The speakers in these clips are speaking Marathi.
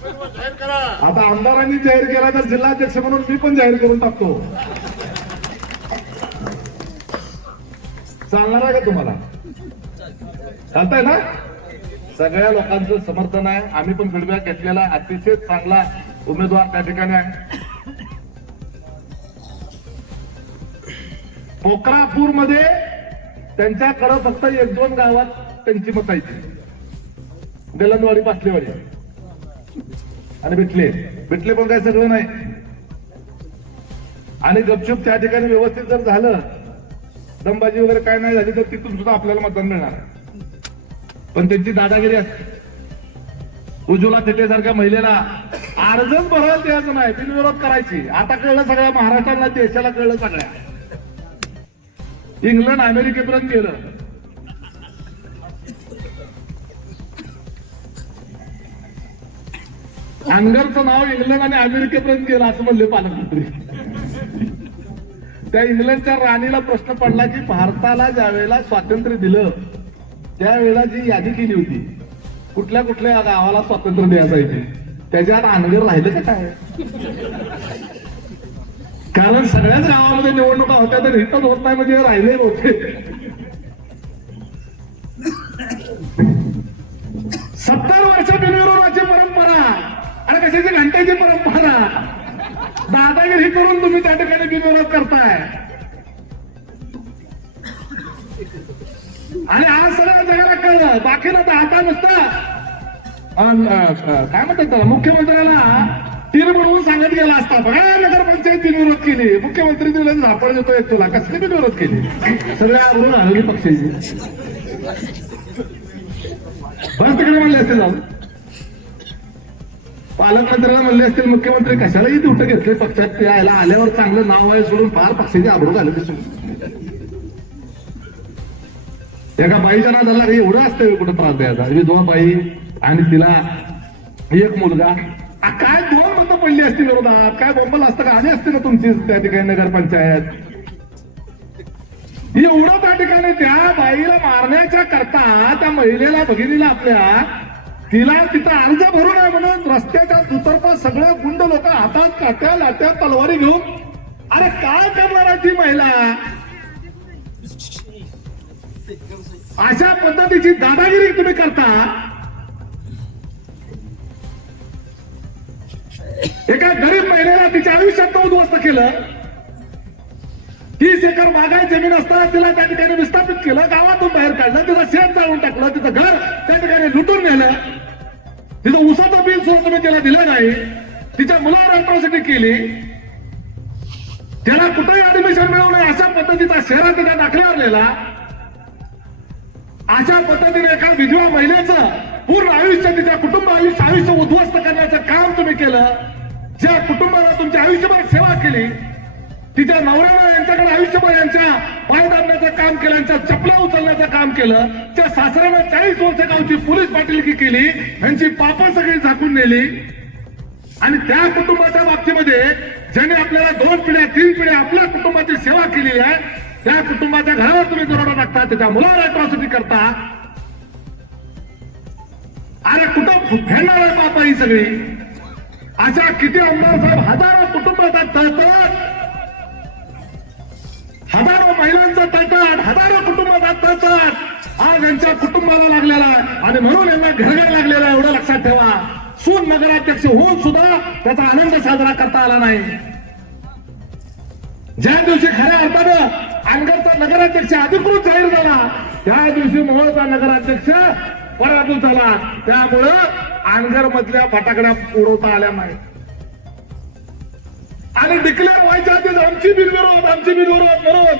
आता आमदारांनी जाहीर केला तर जिल्हाध्यक्ष म्हणून मी पण जाहीर करून टाकतो. चालणार आहे का तुम्हाला? चालतंय ना? सगळ्या लोकांचं समर्थन आहे. आम्ही पण फीडबॅक घेतलेला, अतिशय चांगला उमेदवार त्या ठिकाणी आहे. पोखरापूर मध्ये त्यांच्याकडे फक्त 1-2 गावात त्यांची मतं आहेत. गलनवाडी, पाटलेवाडी आणि बिटले पण काय सगळं नाही. आणि गपचूप त्या ठिकाणी व्यवस्थित जर झालं, दमबाजी वगैरे काय नाही झाली, तर तिथून सुद्धा आपल्याला मतदान मिळणार. पण त्यांची दादागिरी असते. उज्ज्वला थिटेसारख्या महिलेला अर्जच भरायला द्यायचं नाही, बिनविरोध करायची. आता कळलं सगळ्या महाराष्ट्राला, देशाला कळलं सगळ्या. इंग्लंड अमेरिकेपर्यंत गेलं. अनगरचं नाव इंग्लंड आणि अमेरिकेपर्यंत गेलं असं म्हणले पालकमंत्री. त्या इंग्लंडच्या राणीला प्रश्न पडला की भारताला ज्या वेळेला स्वातंत्र्य दिलं त्यावेळेला जी यादी केली होती, कुठल्या कुठल्या गावाला स्वातंत्र्य द्यायचं आहे, त्याच्यात अनगर राहिलं का काय? कारण सगळ्याच गावामध्ये निवडणुका होत्या, तर हितच होत नाही म्हणजे राहिले होते. 70 वर्ष बिनविरोधाची परंपरा आणि कशाची घंटेची परंपरा, दादागिरी करून तुम्ही त्या ठिकाणी बिनविरोध करताय. आणि आज सगळ्या जगाला कळलं. बाकीला तर आता नुसतं काय म्हणतात त्याला, मुख्यमंत्र्याला तीर म्हणून सांगत गेला असता, बघा नगरपंचायत बिनविरोध केली, मुख्यमंत्री दिले झापड देतोय तुला, कसली बिनविरोध केली, सगळ्या आवडून आलेली पक्षाची. बस तिकडे म्हणले असते जाऊन पालकमंत्र्याला म्हणले असतील, मुख्यमंत्री कशालाही तुटं घेतले पक्षात, ते यायला आल्यावर चांगलं नाव आहे सोडून फार पक्षाची आबरू झालं दिसून. एका बाईच्या नादाला एवढं असतं कुठं त्रास द्यायचा. 2 बाई आणि तिला 1 मुलगा, काय 2 मतं पडली असती विरोधात, काय बोंबल असतं का? आणि असते ना तुमची त्या ठिकाणी नगरपंचायत. एवढं त्या ठिकाणी त्या बाईला मारण्याच्या करता त्या महिलेला, भगिनीला आपल्या, तिला तिथं अर्ज भरू नये म्हणून रस्त्याच्या दुतर्फा सगळं गुंड लोक हातात काट्या लाट्या तलवारी घेऊन, अरे काय करणार ती महिला? अशा पद्धतीची दादागिरी तुम्ही करता. एका गरीब महिलेला तिच्या आयुष्यात उद्ध्वस्त केलं. 30 एकर बागायत जमीन असताना तिला त्या ठिकाणी विस्थापित केलं, गावातून बाहेर काढलं, तिचं शेत जाळून टाकलं, तिचं घर त्या ठिकाणी लुटून नेलं, तिचं उसाचं बिल सुद्धा तुम्ही तिला दिलं नाही, तिच्या मुलावर अट्रॉसिटी केली, त्याला कुठेही ऍडमिशन मिळवलं नाही अशा पद्धतीचा शहरात तिला दाखल्यावर नेला. अशा पद्धतीने एका विधवा महिलेचं पूर्ण आयुष्य, तिच्या कुटुंब आयुष्य उद्ध्वस्त करण्याचं काम तुम्ही केलं. ज्या कुटुंबाला तुमच्या आयुष्यभर सेवा केली, तिच्या नवऱ्याला यांच्याकडे आयुष्यभर यांच्या पाय दाबण्याचं काम केलं, यांच्या चपला उचलण्याचं काम केलं, त्या सासऱ्यानं 40 वर्ष गावची पोलीस पाटीलकी केली, यांची पापं सगळी झाकून नेली. आणि त्या कुटुंबाच्या बाबतीमध्ये ज्याने आपल्याला 2 पिढ्या 3 पिढ्या आपल्या कुटुंबाची सेवा केलेली आहे, त्या कुटुंबाच्या घरावर तुम्ही दरोडा टाकता, त्याच्या मुलावर अट्रॉसिटी करता. अरे कुठं फेडणार आहे पापा ही सगळी? अशा किती आमदार साहेब, हजारो कुटुंबाचा तळतळ, हजारो महिलांचा तळतळ, हजारो कुटुंबाचा तळतळ आज यांच्या कुटुंबाला लागलेला आहे. आणि म्हणून यांना घरघर लागलेला आहे. एवढं लक्षात ठेवा. सून नगराध्यक्ष होऊन सुद्धा त्याचा आनंद साजरा करता आला नाही. ज्या दिवशी खऱ्या अर्थानं अनगरचा नगराध्यक्ष अधिकृत जाहीर झाला, त्या दिवशी मोहोळचा नगराध्यक्ष पराभूत झाला. त्यामुळं अनगर मधल्या फटाकड्या उडवता आल्या नाही. आणि डिक्लेअर व्हायच्या आधीच आमची बिनविरोध म्हणून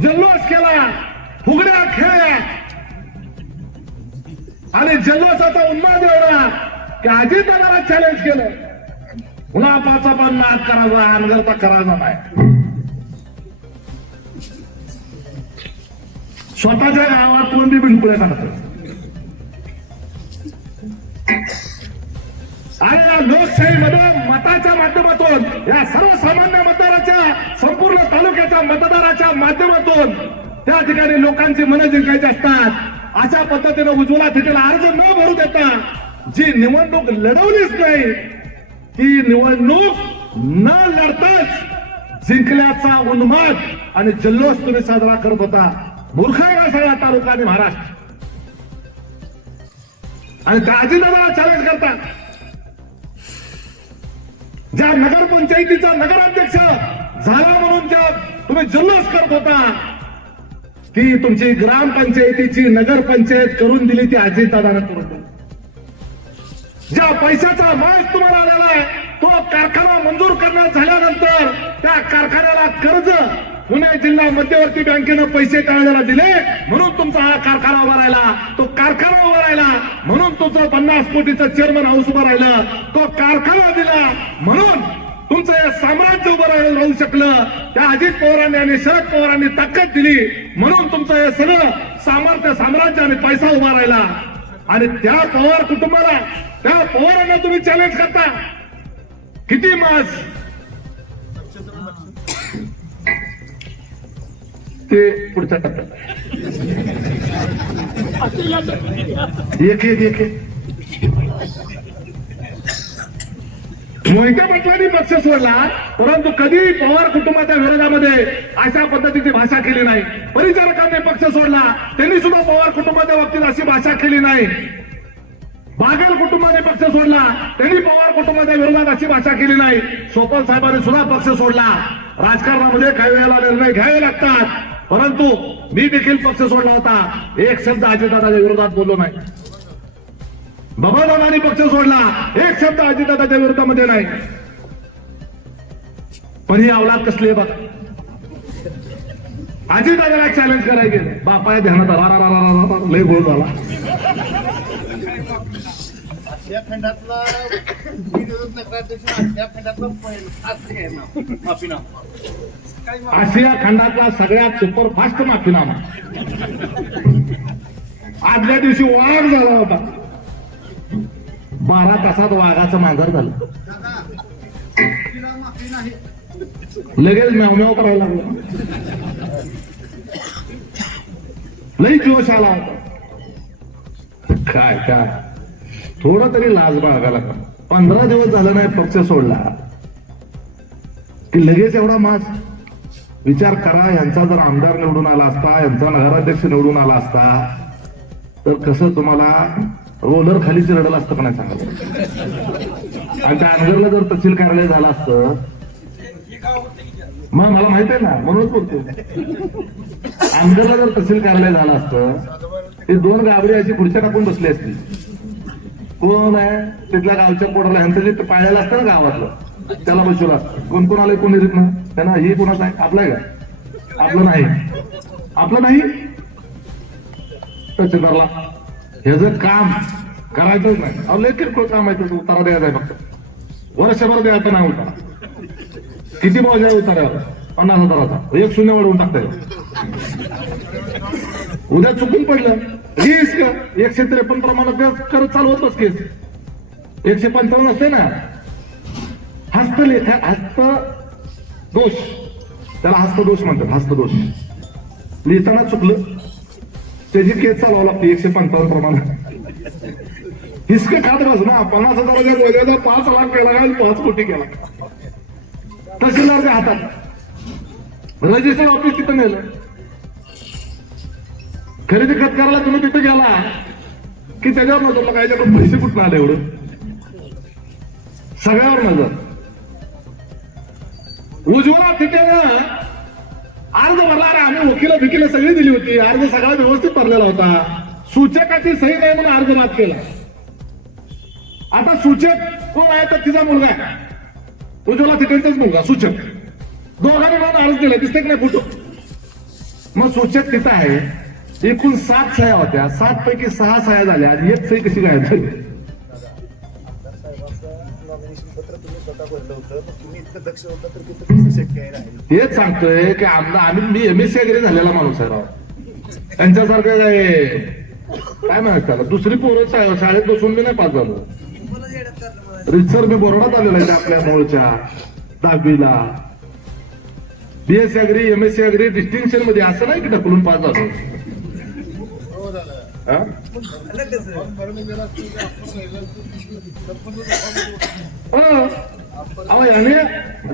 जल्लोष केला, फुगड्या खेळल्या. आणि जल्लोषाचा उन्माद एवढा की अजितदादाला चॅलेंज केलं, गुलाबाचा पण नाद करायचा, अनगरचा करायचा नाही. स्वतःच्या गावात कोणती बिनकुळ्या काढतात. आणि लोकशाहीमध्ये मताच्या माध्यमातून या सर्वसामान्य मतदाराच्या, संपूर्ण तालुक्याच्या मतदाराच्या माध्यमातून त्या ठिकाणी लोकांची मनं जिंकायची असतात. अशा पद्धतीने उज्ज्वला थिटेला अर्ज न भरू देता जी निवडणूक लढवलीच नाही ती निवडणूक न लढताच जिंकल्याचा उन्माद आणि जल्लोष तुम्ही साजरा करत होता. मूर्ख आहे का सगळा तालुका आणि महाराष्ट्र? आणि अजितदादाला चॅलेंज करता. ज्या नगरपंचायतीचा नगराध्यक्ष झाला म्हणून ज्या तुम्ही जल्लोष करत होता ती तुमची ग्रामपंचायतीची नगरपंचायत करून दिली ती अजितदादाने करून दिली. ज्या पैशाचा माज तुम्हाला आलेला आहे तो कारखाना मंजूर करण्यात झाल्यानंतर त्या कारखान्याला कर्ज पुणे जिल्हा मध्यवर्ती बँकेनं पैसे टाळण्याला दिले म्हणून तुमचा हा कारखाना उभा राहिला. तो कारखाना उभा राहिला म्हणून तुमचं 50 कोटीचं चेअरमन हाऊस उभं राहिलं. तो कारखाना दिला म्हणून तुमचं हे साम्राज्य उभं राहू शकलं. त्या अजित पवारांनी आणि शरद पवारांनी ताकद दिली म्हणून तुमचं हे सगळं सामर्थ्य साम्राज्य आणि पैसा उभा राहिला. आणि त्या पवार कुटुंबाला त्या पवारांना तुम्ही चॅलेंज करता. किती मास ते पुढच्या टप्प्यात एक मोहिते पाटलांनी पक्ष सोडला परंतु कधी पवार कुटुंबाच्या विरोधामध्ये अशा पद्धतीची भाषा केली नाही. परिचारकांनी पक्ष सोडला त्यांनी सुद्धा पवार कुटुंबाच्या बाबतीत अशी भाषा केली नाही. बागेल कुटुंबाने पक्ष सोडला त्यांनी पवार कुटुंबाच्या विरोधात अशी भाषा केली नाही. सोपल साहेबांनी सुद्धा पक्ष सोडला. राजकारणामध्ये काही वेळेला निर्णय घ्यावे लागतात परंतु मी देखील पक्ष सोडला होता. एक शब्द अजितदादाच्या विरोधात बोललो नाही. बाबादादांनी पक्ष सोडला एक शब्द अजितदादाच्या विरोधामध्ये नाही. पण ही अवलाद कसली आहे बघ. अजितदादाला चॅलेंज करायला गेले बापाया ध्यानात आला लय गोळ झाला. या खंडातला विरोध नगराध्यक्ष या खंडातला माफीनामा आशिया खंडातला सगळ्यात सुपरफास्ट माफीनामा. आदल्या दिवशी वाघ झाला होता. 12 तासात वाघाचं मांजर झालं. लगेच म्याव करायला लागलं. लई जोश आला होता. काय थोडं तरी लाज बाळगायला का. 15 दिवस झालं नाही पक्ष सोडला की लगेच एवढा मास. विचार करा यांचा जर आमदार निवडून आला असता यांचा नगराध्यक्ष निवडून आला असता तर कसं तुम्हाला रोलर खाली चिरडलं असतं का नाही सांगा. आणि त्या अनगरला जर तहसील कार्यालय झालं असतं मग मला माहित आहे ना म्हणूनच बोलतो. अनगरला जर तहसील कार्यालय झालं असतं ते 2 गाबरी अशी खुर्च्या टाकून बसली असती. कोण आहे तिथल्या गावच्या पोटाला ह्यांचं जे पाळलेलं असतं ना गावातलं त्याला बसवलं असतं. कोण कोण आलंय कोण येत ना त्यांना हे कोणाचं आहे आपलं आहे का. आपलं नाही तहसीलदारला ह्याचं काम करायचंच नाही. अहो लय किरकोळ काम आहे. उतारा द्यायचा आहे फक्त. वर्षभर द्यायचा नाही उतारा. किती मौज आहे उतार्यावर 50,000चा 1 शून्य वाढवून टाकता येईल. उद्या चुकून पडलं रिस्क 153 प्रमाणात करत चालू होतच केस. 155 असते ना. हस्तलेख हस्तदोष त्याला हस्तदोष म्हणतात. हस्तदोष लिहिताना चुकलं त्याची केस चालवावं लागते 155 प्रमाणात. हिसक खात बस ना. 50,000च्या जागेला 5 लाख केला का 5 कोटी केला. तहसीलदारच्या हातात रजिस्टर ऑफिस तिथं नेलं. खरेदी खत करायला तुम्ही तिथे गेला की त्याच्यावर नजर लागायच्याकडून पैसे कुठून आले एवढं सगळ्यावर नजर. उज्ज्वला तिथेनं अर्ज भरला. आम्ही वकील सगळी दिली होती. अर्ज सगळा व्यवस्थित भरलेला होता. सूचकाची सही नाही म्हणून अर्ज बाद केला. आता सूचक कोण आहे तर तिचा मुलगा आहे. उज्ज्वला तिथेचाच मुलगा सूचक. दोघांनी म्हणून अर्ज दिला दिसते की नाही फोटो. मग सूचक तिथं आहे. एकूण 7 सह्या होत्या. 7 पैकी 6 सह्या झाल्या आणि 1 सही कशी गायब झाली. तेच सांगतोय की मी MSc वगैरे झालेला माणूस आहे राव. त्यांच्यासारखं काय म्हणत त्याला दुसरी पोरं शाळेत बसून मी नाही पास झालो. रितसर मी बोर्डात आलेला आहे आपल्या मूळच्या 10वीला. BSc agree MSc agree distinction मध्ये असं नाही की ढकलून पास झालो. हा? भरून गेला असतो की आपण राहिलं सरपंच अहो याने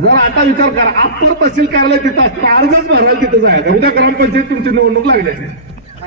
जरा आता विचार करा, अप्पर तहसील कार्यालय तिथं असतं, अर्जच भरायला तिथं जायचं. उद्या ग्रामपंचायत तुमची निवडणूक लागली